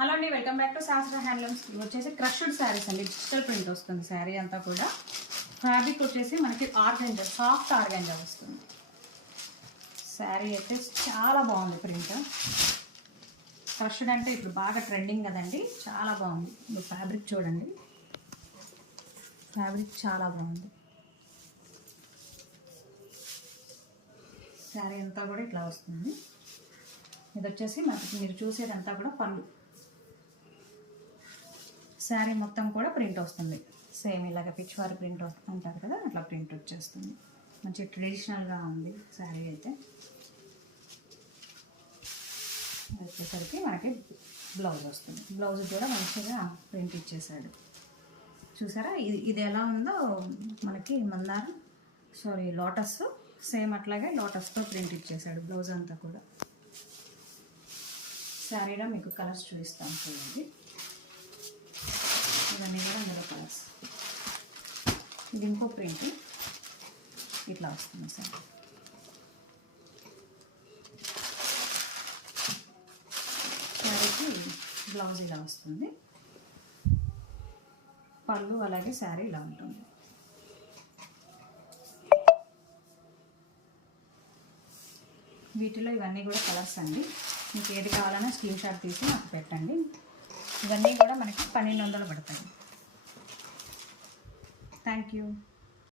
Hello అండి, welcome back to శాస్త్ర handlooms. ఇవి వచ్చేసి క్రష్డ్ శారీస్ అండి. డిజిటల్ ప్రింట్ వస్తుంది శారీ అంతా కూడా. ఫ్యాబ్రిక్ వచ్చేసి మనకి ఆర్గంజా, సాఫ్ట్ ఆర్గంజా వస్తుంది. శారీ అయితే చాలా బాగుంది ప్రింట్. క్రష్డ్ అంటే ఇప్పుడు బాగా ట్రెండింగ్ కదండి, చాలా బాగుంది. మీరు ఫ్యాబ్రిక్ చూడండి, ఫ్యాబ్రిక్ చాలా బాగుంది. శారీ అంతా కూడా ఇట్లా వస్తుంది. ఇది వచ్చేసి మనకి మీరు చూసేదంతా కూడా పళ్ళు. శారీ మొత్తం కూడా ప్రింట్ వస్తుంది. సేమ్ ఇలాగ పిచ్వారి ప్రింట్ అంటారు కదా, అట్లా ప్రింట్ వచ్చేస్తుంది. మంచి ట్రెడిషనల్గా ఉంది శారీ అయితే. వచ్చేసరికి మనకి బ్లౌజ్ వస్తుంది. బ్లౌజ్ కూడా మంచిగా ప్రింట్ ఇచ్చేసాడు. చూసారా, ఇది ఎలా ఉందో మనకి లోటస్ సేమ్ అట్లాగే లోటస్తో ప్రింట్ ఇచ్చేసాడు బ్లౌజ్ అంతా కూడా. శారీలో మీకు కలర్స్ చూపిస్తాను చూడండి. ఇవన్నీ కూడా అందులో కలర్స్. ఇది ఇంకో ప్రింట్ ఇట్లా వస్తుంది సార్. శారీకి బ్లౌజ్ ఇలా వస్తుంది, పళ్ళు అలాగే శారీ ఇలా ఉంటుంది. వీటిలో ఇవన్నీ కూడా కలర్స్ అండి. మీకు ఏది కావాలన్నా స్క్రీన్ షాట్ తీసి నాకు పెట్టండి. ఇవన్నీ కూడా మనకి 1200 పడతాయి. Thank you.